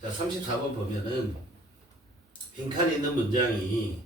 자, 34번 보면은 빈칸이 있는 문장이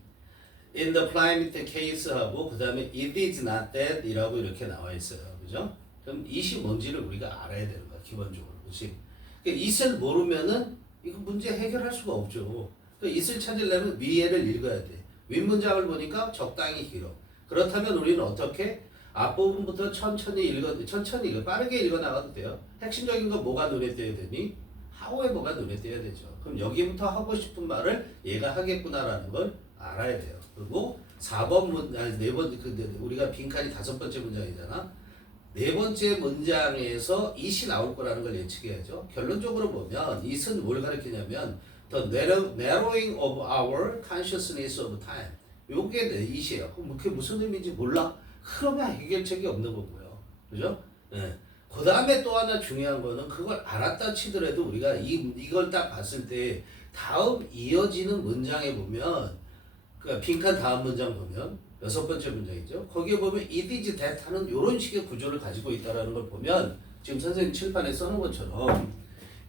in the primitive case하고 그 다음에 it is not that 이라고 이렇게 나와 있어요. 그죠? 그럼 it이 뭔지를 우리가 알아야 되는 거야. 기본적으로. 그치? 그러니까 it을 모르면은 이거 문제 해결할 수가 없죠. 그러니까 it을 찾으려면 위에를 읽어야 돼. 윗문장을 보니까 적당히 길어. 그렇다면 우리는 어떻게? 앞부분부터 천천히 읽어, 빠르게 읽어 나가도 돼요. 핵심적인 건 뭐가 눈에 띄어야 되니? how의 뭐가 눈에 띄어야 되죠. 그럼 여기부터 하고 싶은 말을 얘가 하겠구나라는 걸 알아야 돼요. 그리고 4번 아니 4번 우리가 빈칸이 5번째 문장이잖아. 4번째 문장에서 it이 나올 거라는 걸 예측해야죠. 결론적으로 보면 it은 뭘 가리키냐면 the narrowing of our consciousness of time. 요게 it이에요. 그럼 그게 무슨 의미인지 몰라? 그러면 해결책이 없는 거고요. 그죠? 네. 그 다음에 또 하나 중요한 거는 그걸 알았다 치더라도 우리가 이걸 딱 봤을 때 다음 이어지는 문장에 보면 그러니까 빈칸 다음 문장 보면 6번째 문장이죠. 거기에 보면 it is that 하는 이런 식의 구조를 가지고 있다는 걸 보면 지금 선생님 칠판에 써놓은 것처럼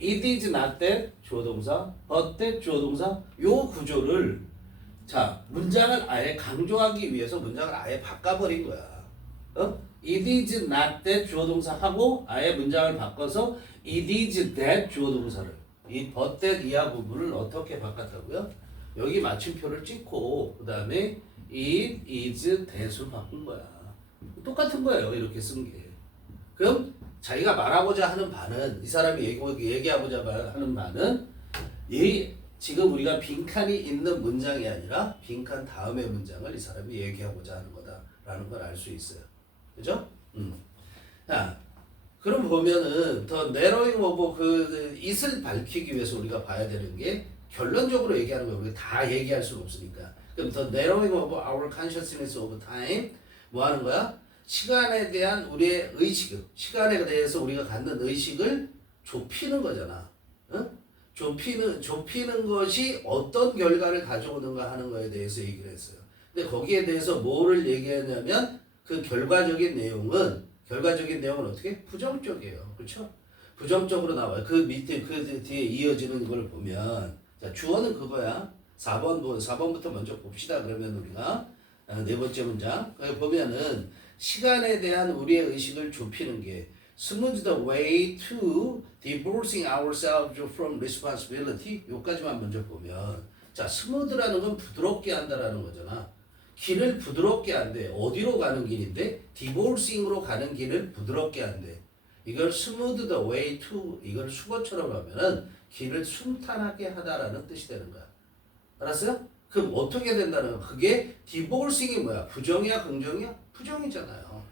it is not that 주어 동사, but that 주어 동사 요 구조를 자 문장을 아예 강조하기 위해서 문장을 아예 바꿔버린 거야. It is not that 주어 동사하고 아예 문장을 바꿔서 it is that 주어 동사를 이 but that 이하 부분을 어떻게 바꿨다고요? 여기 마침표를 찍고 그 다음에 it is that으로 바꾼 거야. 똑같은 거예요. 이렇게 쓴 게. 그럼 자기가 말하고자 하는 바는 이 사람이 얘기하고자 하는 바는 지금 우리가 빈칸이 있는 문장이 아니라 빈칸 다음의 문장을 이 사람이 얘기하고자 하는 거다라는 걸 알 수 있어요. 그죠? 자, 그럼 보면은 더 narrowing of 그 it을 밝히기 위해서 우리가 봐야 되는 게 결론적으로 얘기하는 거예요. 우리가 다 얘기할 수는 없으니까. 그럼 더 narrowing of our consciousness of time 뭐 하는 거야? 시간에 대한 우리의 의식, 시간에 대해서 우리가 갖는 의식을 좁히는 거잖아. 응? 좁히는 것이 어떤 결과를 가져오는가 하는 거에 대해서 얘기를 했어요. 근데 거기에 대해서 뭐를 얘기하냐면 그 결과적인 내용은 어떻게? 부정적이에요. 그렇죠? 부정적으로 나와요. 그 밑에 그 뒤에 이어지는 걸 보면 자, 주어는 그거야. 4번부터 먼저 봅시다. 그러면 우리가 네 번째 문장 거기 보면은 시간에 대한 우리의 의식을 좁히는 게 smooth the way to divorcing ourselves from responsibility. 요까지만 먼저 보면 자, smooth라는 건 부드럽게 한다라는 거잖아. 길을 부드럽게 한대. 어디로 가는 길인데? divorcing으로 가는 길을 부드럽게 한대. 이걸 smooth the way to 이걸 수거처럼 하면은 길을 순탄하게 하다라는 뜻이 되는 거야. 알았어요? 그럼 어떻게 된다는 거야? 그게 divorcing이 뭐야? 부정이야, 긍정이야? 부정이잖아요.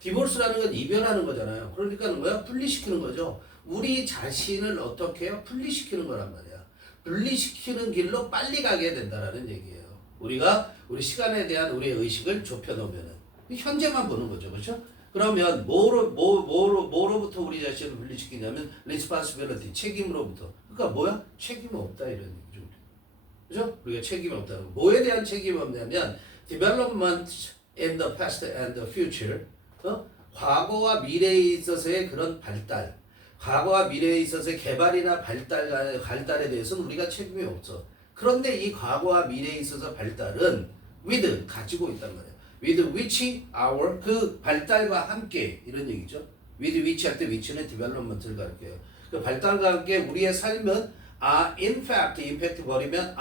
디보스라는 건 이별하는 거잖아요. 그러니까 뭐야? 분리시키는 거죠. 우리 자신을 어떻게 해요? 분리시키는 거란 말이야. 분리시키는 길로 빨리 가게 된다라는 얘기예요. 우리가 우리 시간에 대한 우리의 의식을 좁혀놓으면은 현재만 보는 거죠. 그렇죠? 그러면 뭐로부터 우리 자신을 분리시키냐면 responsibility, 책임으로부터. 그러니까 뭐야? 책임 없다 이런 얘기죠. 그죠? 우리가 책임이 없다는 거. 뭐에 대한 책임이 없냐면 development in the past and the future. 과거와 미래에 있어서의 그런 발달, 과거와 미래에 있어서의 개발이나 발달에 대해서는 우리가 책임이 없어. 그런데 이 과거와 미래에 있어서 발달은 with 가지고 있단 말이야. with which our 그 발달과 함께 이런 얘기죠. with which 할 때 which는 development를 가르쳐요. 그 발달과 함께 우리의 삶은 in fact 버리면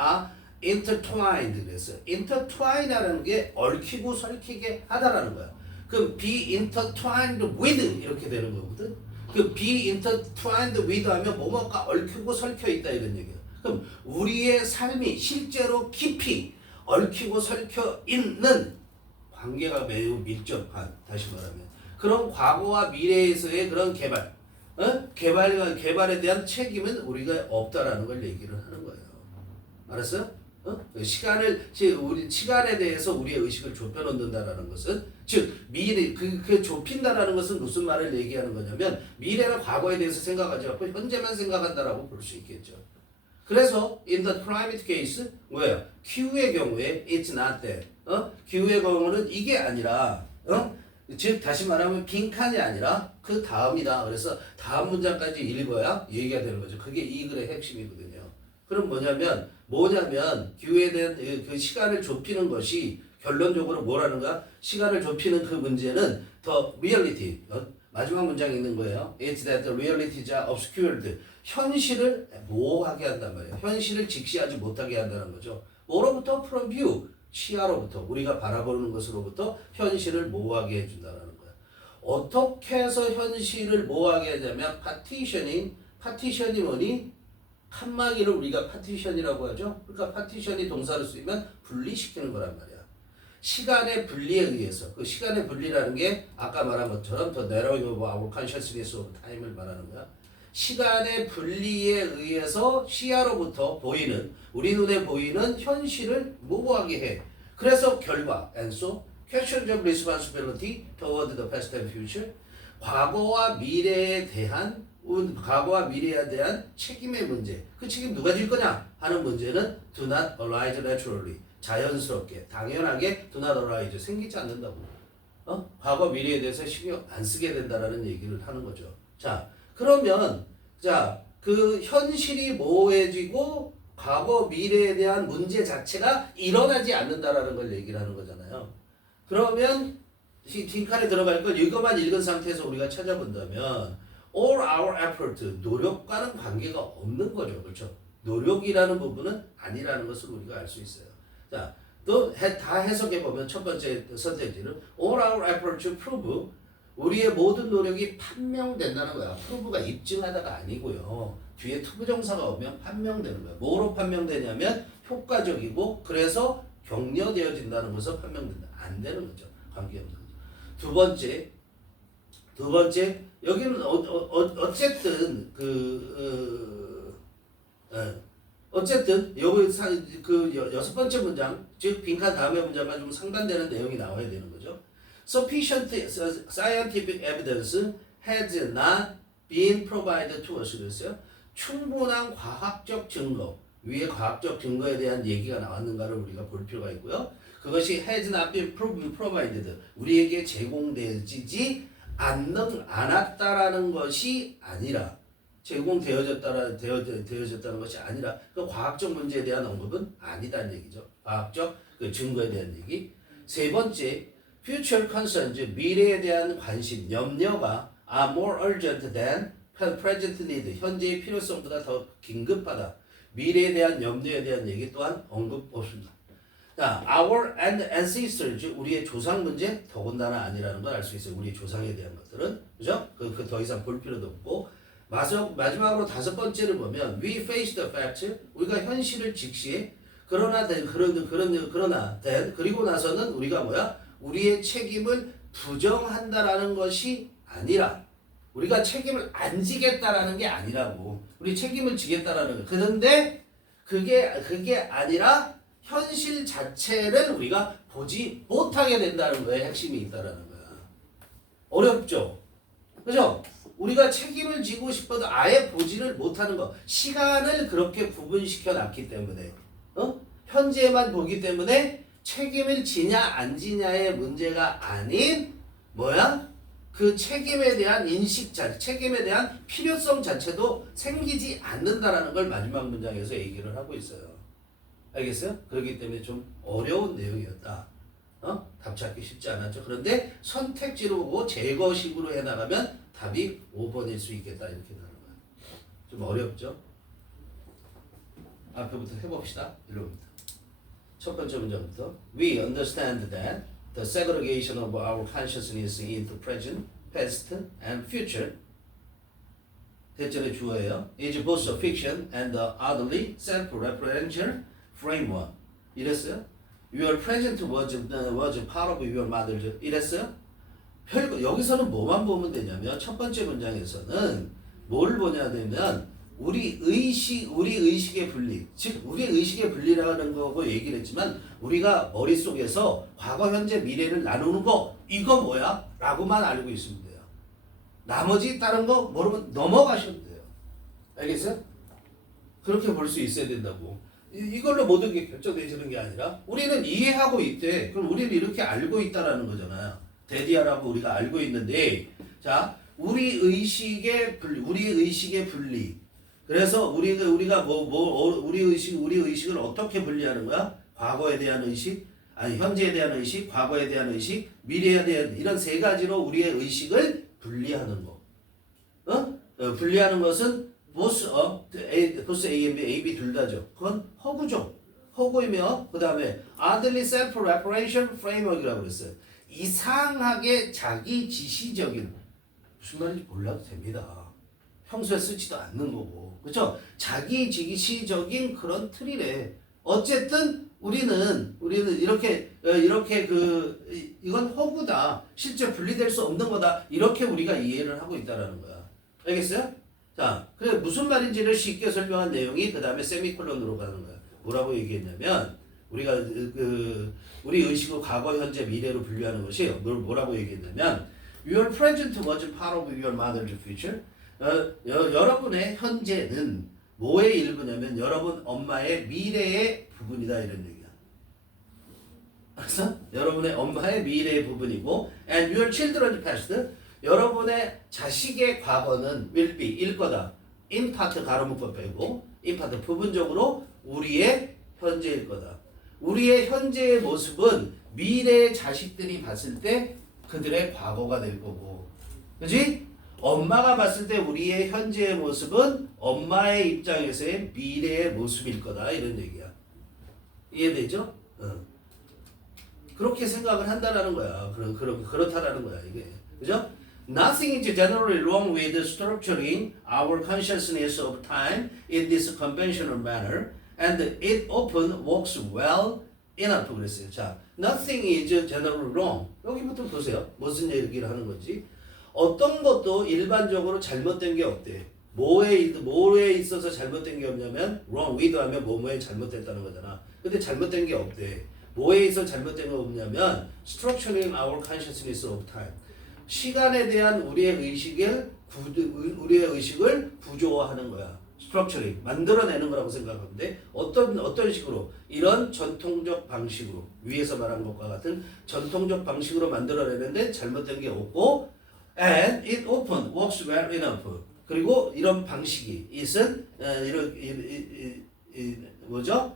intertwined 그랬어요. intertwine이라는 게 얽히고 설키게 하다라는 거야. 그럼 be intertwined with 이렇게 되는 거거든. 그 be intertwined with 하면 뭐뭐가 얽히고 설켜 있다 이런 얘기야. 그럼 우리의 삶이 실제로 깊이 얽히고 설켜 있는 관계가 매우 밀접한 다시 말하면 그런 과거와 미래에서의 그런 개발에 대한 책임은 우리가 없다라는 걸 얘기를 하는 거예요. 알았어요? 우리 시간에 대해서 우리의 의식을 좁혀놓는다라는 것은 즉 미래 그 좁힌다라는 것은 무슨 말을 얘기하는 거냐면 미래나 과거에 대해서 생각하지 않고 현재만 생각한다라고 볼 수 있겠죠. 그래서 in the primitive case 뭐예요? Q의 경우에 it's not that. Q의 경우는 이게 아니라 즉 다시 말하면 빈칸이 아니라 그 다음이다. 그래서 다음 문장까지 읽어야 얘기가 되는 거죠. 그게 이 글의 핵심이거든요. 그럼 뭐냐면 기후에 대한 그 시간을 좁히는 것이 결론적으로 뭐라는 거야? 시간을 좁히는 그 문제는 the reality. 마지막 문장에 있는 거예요. It's that the realities are obscured. 현실을 모호하게 한단 말이에요. 현실을 직시하지 못하게 한다는 거죠. 뭐로부터? From view. 시야로부터. 우리가 바라보는 것으로부터 현실을 모호하게 해준다는 거예요. 어떻게 해서 현실을 모호하게 하냐면 파티션이 뭐니? 칸막이를 우리가 파티션이라고 하죠. 그러니까 파티션이 동사를 쓰면 분리시키는 거란 말이야. 시간의 분리에 의해서 그 시간의 분리라는 게 아까 말한 것처럼 더 narrowing of our consciousness of time을 말하는 거야. 시간의 분리에 의해서 시야로부터 보이는 우리 눈에 보이는 현실을 모호하게 해. 그래서 결과 and so questions of responsibility toward the past and future 과거와 미래에 대한 책임의 문제. 그 책임 누가 질 거냐 하는 문제는 do not arise naturally. 자연스럽게 당연하게 do not arise 생기지 않는다고. 과거 미래에 대해서 신경 안 쓰게 된다라는 얘기를 하는 거죠. 자, 그러면 그 현실이 모호해지고 과거 미래에 대한 문제 자체가 일어나지 않는다라는 걸 얘기를 하는 거잖아요. 그러면 빈칸에 들어갈 걸 이것만 읽은 상태에서 우리가 찾아본다면 all our effort, 노력과는 관계가 없는 거죠. 그렇죠? 노력이라는 부분은 아니라는 것을 우리가 알 수 있어요. 자, 또 다 해석해보면 첫 번째 선택지는 all our effort to prove 우리의 모든 노력이 판명된다는 거야. prove가 입증하다가 아니고요. 뒤에 투부정사가 오면 판명되는 거야. 뭐로 판명되냐면 효과적이고 그래서 격려되어진다는 것을 판명된다. 안 되는 거죠. 관계없는 거죠. 두 번째 여기는 어쨌든 어쨌든 여기 그 여섯 번째 문장 즉 빈칸 다음의 문장과 좀 상반되는 내용이 나와야 되는 거죠. Sufficient scientific evidence has not been provided to us. 그랬어요. 충분한 과학적 증거 위에 과학적 증거에 대한 얘기가 나왔는가를 우리가 볼 필요가 있고요. 그것이 has not been provided 우리에게 제공되지 않았다라는 것이 아니라 되어졌다는 것이 아니라 그 과학적 문제에 대한 언급은 아니다는 얘기죠. 과학적 그 증거에 대한 얘기. 세 번째, future concerns 미래에 대한 관심, 염려가 are more urgent than present need 현재의 필요성보다 더 긴급하다. 미래에 대한 염려에 대한 얘기 또한 언급 없습니다. 자, our ancestors 우리의 조상 문제 더군다나 아니라는 걸 알 수 있어요. 우리 조상에 대한 것들은 그죠? 그 더 이상 볼 필요도 없고. 마지막으로 다섯 번째를 보면 we face the fact 우리가 현실을 직시해 그러나 그리고 나서는 우리가 우리의 책임을 부정한다라는 것이 아니라 우리가 책임을 안 지겠다라는 게 아니라고 우리 책임을 지겠다라는 거. 그런데 그게 아니라 현실 자체를 우리가 보지 못하게 된다는 거에 핵심이 있다라는 거야. 어렵죠? 그죠? 우리가 책임을 지고 싶어도 아예 보지를 못하는 거. 시간을 그렇게 구분시켜 놨기 때문에 현재만 보기 때문에 책임을 지냐 안 지냐의 문제가 아닌 그 책임에 대한 인식 자체, 책임에 대한 필요성 자체도 생기지 않는다라는 걸 마지막 문장에서 얘기를 하고 있어요. 알겠어요? 그렇기 때문에 좀 어려운 내용이었다. 답 찾기 쉽지 않았죠. 그런데 선택지로 보고 제거식으로 해나가면 답이 5번일 수 있겠다. 이렇게 나오는 거예요. 좀 어렵죠? 앞에부터 해봅시다. 이럽니다. 첫 번째 문장부터 We understand that the segregation of our consciousness into present, past, and future 대절의 주어예요. is both a fiction and the utterly self-referential framework. 이랬어요? Your present was part of your mother's. 이랬어요? 여기서는 뭐만 보면 되냐면 첫 번째 문장에서는 뭘 보냐 되면 우리 의식의 분리, 즉 우리 의식의 분리라는 거고 얘기를 했지만 우리가 머릿속에서 과거, 현재, 미래를 나누는 거 이거 뭐야? 라고만 알고 있으면 돼요. 나머지 다른 거 모르면 넘어가시면 돼요. 알겠어요? 그렇게 볼 수 있어야 된다고. 이걸로 모든 게 결정되지는 게 아니라 우리는 이해하고 있대. 그럼 우리는 이렇게 알고 있다라는 거잖아요. 데디아라고 우리가 알고 있는데, 자, 우리 의식의 분리. 그래서 우리가 우리 의식을 어떻게 분리하는 거야? 과거에 대한 의식, 아니 현재에 대한 의식, 과거에 대한 의식, 미래에 대한 이런 세 가지로 우리의 의식을 분리하는 거. 분리하는 것은 보스 A and B, A, B 둘 다죠. 그건 허구죠. 허구이며 그 다음에 Oddly Self-Referential Framework이라고 그랬어요. 이상하게 자기 지시적인, 무슨 말인지 몰라도 됩니다. 평소에 쓰지도 않는 거고, 그렇죠? 자기 지시적인 그런 틀이래. 어쨌든 우리는 이렇게 이건 허구다. 실제 분리될 수 없는 거다. 이렇게 우리가 이해를 하고 있다라는 거야. 알겠어요? 자, 그래 무슨 말인지를 쉽게 설명한 내용이 그 다음에 세미콜론으로 가는 거야. 뭐라고 얘기했냐면 우리가 우리 의식을 과거, 현재, 미래로 분류하는 것이 뭐라고 얘기했냐면 Your present was part of your mother's future. 여러분의 현재는 뭐의 일부냐면 여러분 엄마의 미래의 부분이다 이런 얘기야. 알았어? 여러분의 엄마의 미래의 부분이고 and your children's past 여러분의 자식의 과거는 will be 일 거다. in part 가로묶어 빼고 in part 부분적으로 우리의 현재일 거다. 우리의 현재의 모습은 미래의 자식들이 봤을 때 그들의 과거가 될 거고, 그렇지? 엄마가 봤을 때 우리의 현재의 모습은 엄마의 입장에서의 미래의 모습일 거다 이런 얘기야. 이해되죠? 그렇게 생각을 한다라는 거야. 그렇다라는 거야 이게, 그죠? Nothing is generally wrong with structuring our consciousness of time in this conventional manner, and it often works well enough. 그랬어요. 자, nothing is generally wrong. 여기부터 보세요. 무슨 얘기를 하는 건지. 어떤 것도 일반적으로 잘못된 게 없대. 뭐에 있어서 잘못된 게 없냐면 wrong with 하면 뭐뭐에 잘못됐다는 거잖아. 근데 잘못된 게 없대. 뭐에 있어 잘못된 거 없냐면 structuring our consciousness of time. 시간에 대한 우리의 의식을 구조화하는 거야. 스트럭처링 만들어내는 거라고 생각하는데 어떤 식으로 이런 전통적 방식으로 위에서 말한 것과 같은 전통적 방식으로 만들어내는데 잘못된 게 없고 and it often works well enough. 그리고 이런 방식이 it은 뭐죠?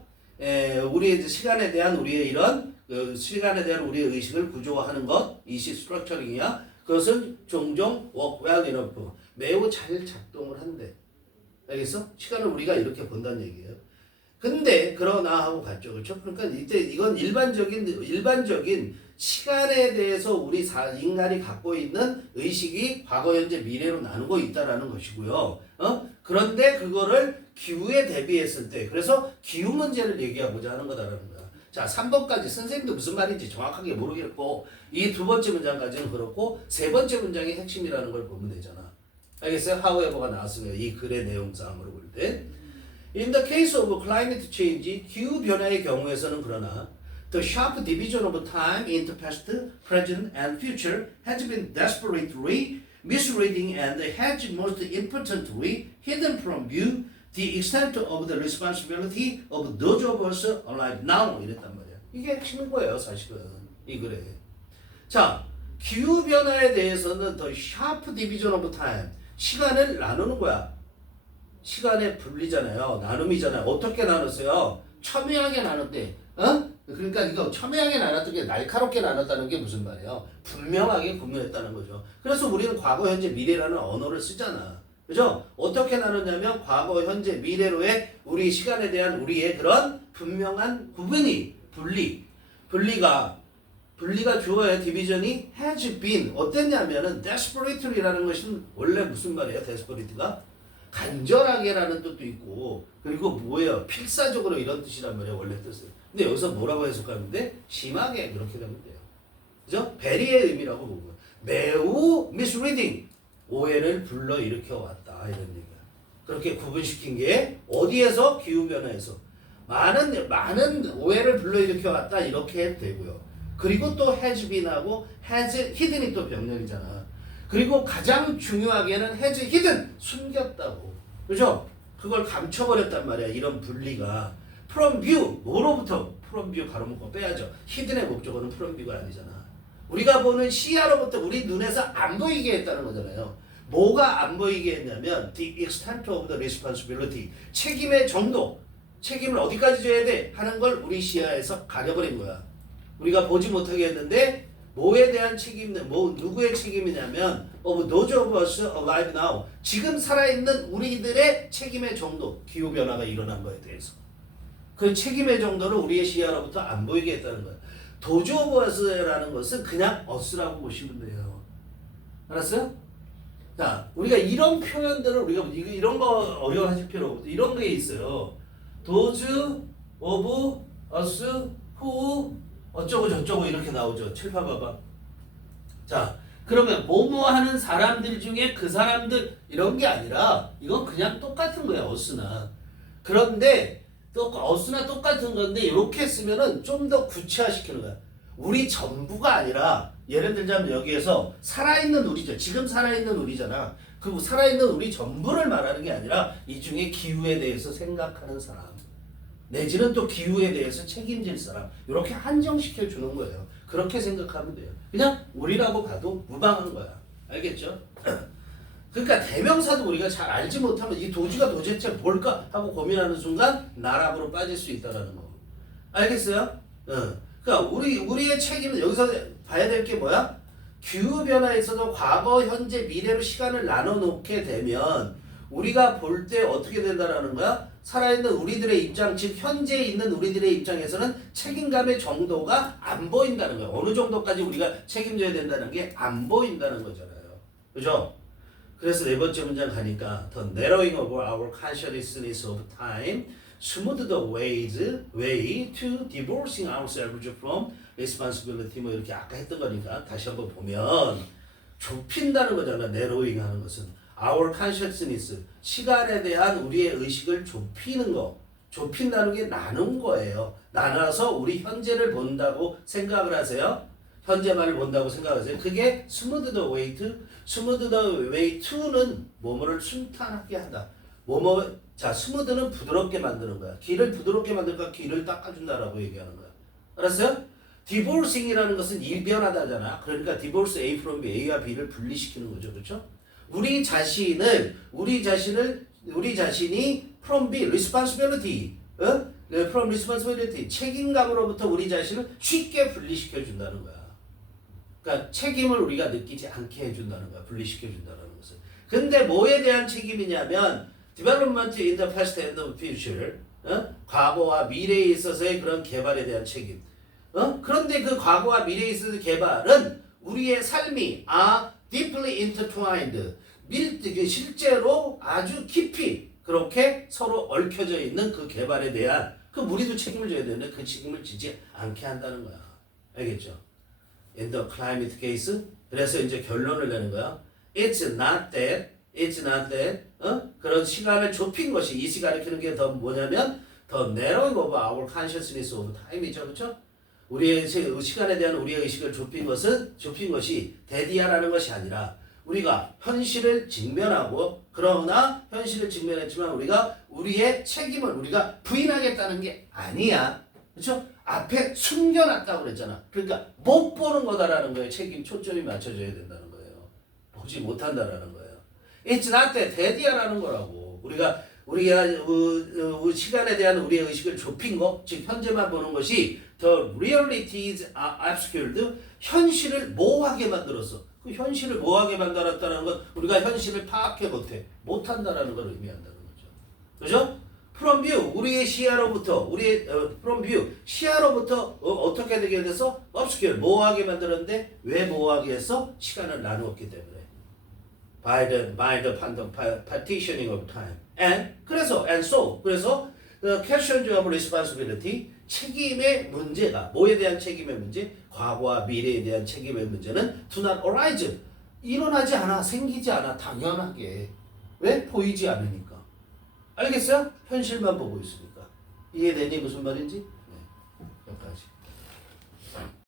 우리의 시간에 대한 우리의 이런 시간에 대한 우리의 의식을 구조화하는 것 이시 스트럭처링이야. 그것은 종종 work well enough. 매우 잘 작동을 한대. 알겠어? 시간을 우리가 이렇게 본다는 얘기예요. 근데 그러나 하고 갔죠. 그렇죠? 그러니까 이건 일반적인 시간에 대해서 우리 인간이 갖고 있는 의식이 과거, 현재, 미래로 나누고 있다라는 것이고요. 그런데 그거를 기후에 대비했을 때, 그래서 기후 문제를 얘기하고자 하는 거다라는 거야. 자, 3번까지 선생님도 무슨 말인지 정확하게 모르겠고 이 두 번째 문장까지는 그렇고 세 번째 문장이 핵심이라는 걸 보면 되잖아. 알겠어요? however가 나왔으면 이 글의 내용상으로 볼 때 In the case of climate change, 기후 변화의 경우에서는 그러나 The sharp division of time into past, present, and future has been desperately misleading and has most importantly hidden from view the extent of the responsibility of those of us alive now. 이랬단 말이야. 이게 핵심인 거예요, 사실은. 이 글에. 자, 기후변화에 대해서는 the sharp division of time. 시간을 나누는 거야. 시간의 분리잖아요. 나눔이잖아요. 어떻게 나눴어요? 첨예하게 나눴대. 그러니까 이거 첨예하게 나눴던 게 날카롭게 나눴다는 게 무슨 말이에요? 분명하게 구분했다는 거죠. 그래서 우리는 과거, 현재, 미래라는 언어를 쓰잖아. 그죠? 어떻게 나눴냐면 과거, 현재, 미래로의 우리 시간에 대한 우리의 그런 분명한 분리가 주어야 디비전이 has been 어땠냐면은 desperately라는 것은 원래 무슨 말이에요? desperate가 간절하게라는 뜻도 있고 그리고 뭐예요? 필사적으로 이런 뜻이란 말이에요. 원래 뜻은. 근데 여기서 뭐라고 해석하는데 심하게 그렇게 되면 돼요. 그죠? 베리의 의미라고 보고 매우 misleading 오해를 불러일으켜 왔다 이런 얘기야. 그렇게 구분시킨 게 어디에서? 기후변화에서 많은 오해를 불러일으켜 왔다 이렇게 해도 되고요. 그리고 또 has been하고 has hidden이 또 병렬이잖아. 그리고 가장 중요하게는 has hidden 숨겼다고. 그죠? 그걸 감춰버렸단 말이야. 이런 분리가 from view 뭐로부터 from view 가로묶어 빼야죠. hidden의 목적어는 from view가 아니잖아. 우리가 보는 시야로부터 우리 눈에서 안 보이게 했다는 거잖아요. 뭐가 안 보이게 했냐면 the extent of the responsibility, 책임의 정도, 책임을 어디까지 져야 돼 하는 걸 우리 시야에서 가려버린 거야. 우리가 보지 못하게 했는데 뭐에 대한 책임, 뭐 누구의 책임이냐면 of those of us alive now, 지금 살아있는 우리들의 책임의 정도, 기후 변화가 일어난 거에 대해서 그 책임의 정도를 우리의 시야로부터 안 보이게 했다는 거야. 도즈 오브 어스라는 것은 그냥 어스라고 보시면 돼요. 알았어요? 자, 우리가 이런 표현들을 우리가 이런 거 어려워하실 필요 없고 이런 게 있어요. 도즈 오브 어스 후 어쩌고 저쩌고 이렇게 나오죠. 칠파 봐봐. 자, 그러면 뭐뭐 하는 사람들 중에 그 사람들 이런 게 아니라 이건 그냥 똑같은 거야. 어스나. 그런데 또 어스나 똑같은 건데 이렇게 쓰면은 좀 더 구체화시키는 거야. 우리 전부가 아니라 예를 들자면 여기에서 살아있는 우리죠. 지금 살아있는 우리잖아. 그 살아있는 우리 전부를 말하는 게 아니라 이 중에 기후에 대해서 생각하는 사람 내지는 또 기후에 대해서 책임질 사람 이렇게 한정시켜 주는 거예요. 그렇게 생각하면 돼요. 그냥 우리라고 봐도 무방한 거야. 알겠죠? 그러니까 대명사도 우리가 잘 알지 못하면 이 도주가 도대체 뭘까 하고 고민하는 순간 나락으로 빠질 수 있다라는 거. 알겠어요? 그러니까 우리의 책임은 여기서 봐야 될 게 뭐야? 기후 변화에서도 과거, 현재, 미래로 시간을 나눠 놓게 되면 우리가 볼 때 어떻게 된다라는 거야? 살아있는 우리들의 입장, 즉 현재 있는 우리들의 입장에서는 책임감의 정도가 안 보인다는 거야. 어느 정도까지 우리가 책임져야 된다는 게 안 보인다는 거잖아요. 그죠? 그래서 네 번째 문장 가니까 The narrowing of our consciousness of time smooth the way to divorcing ourselves from responsibility 뭐 이렇게 아까 했던 거니까 다시 한번 보면 좁힌다는 거잖아. narrowing 하는 것은 our consciousness 시간에 대한 우리의 의식을 좁히는 거. 좁힌다는 게 나눈 거예요. 나눠서 우리 현재를 본다고 생각을 하세요. 현재만을 본다고 생각하세요. 그게 smooth the way to는 뭐뭐를 순탄하게 한다. 자, 스무드는 부드럽게 만드는 거야. 길을 부드럽게 만들까 길을 닦아준다라고 얘기하는 거야. 알았어요? 디보싱이라는 것은 일변하다잖아. 그러니까 디보스 A from B, A와 B를 분리시키는 거죠. 그렇죠? 우리 자신이 from B, responsibility, from responsibility, 책임감으로부터 우리 자신을 쉽게 분리시켜 준다는 거야. 그러니까 책임을 우리가 느끼지 않게 해준다는 거야. 분리시켜 준다는 것은. 근데 뭐에 대한 책임이냐면 development in the past and the future, 과거와 미래에 있어서의 그런 개발에 대한 책임. 그런데 그 과거와 미래에 있어서의 개발은 우리의 삶이 deeply intertwined, 실제로 아주 깊이 그렇게 서로 얽혀져 있는 그 개발에 대한 그 우리도 책임을 져야 되는데 그 책임을 지지 않게 한다는 거야. 알겠죠? In the climate case, 그래서 이제 결론을 내는 거야. It's not that, 그런 시간을 좁힌 것이 이 시간을 키는 게 더 뭐냐면 the narrowing of our consciousness of time이죠, 그렇죠? 우리의 시간에 대한 우리의 의식을 좁힌 것이 대디아라는 것이 아니라 우리가 현실을 직면하고 그러나 현실을 직면했지만 우리가 우리의 책임을 우리가 부인하겠다는 게 아니야, 그렇죠? 앞에 숨겨놨다고 그랬잖아. 그러니까 못 보는 거다라는 거예요. 책임 초점이 맞춰져야 된다는 거예요. 보지 못한다라는 거예요. It's not that, 대디아라는 거라고. 우리가 시간에 대한 우리의 의식을 좁힌 거, 즉 현재만 보는 것이 the reality is obscured, 현실을 모호하게 만들었어. 그 현실을 모호하게 만들었다는 건 우리가 현실을 파악해 못한다라는 걸 의미한다는 거죠. 그죠? From view, 우리의 시야로부터, from view, 시야로부터 어떻게 되게 돼서 obscure, 모호하게 만들었는데 왜 모호하게 했어? 시간을 나누었기 때문에. By the partitioning of time. 그래서 the questions of responsibility, 책임의 문제가, 뭐에 대한 책임의 문제? 과거와 미래에 대한 책임의 문제는 do not arise, 일어나지 않아, 생기지 않아, 당연하게. 왜? 보이지 않으니까. 알겠어요? 현실만 보고 있으니까. 이해되니 무슨 말인지? 네, 여기까지.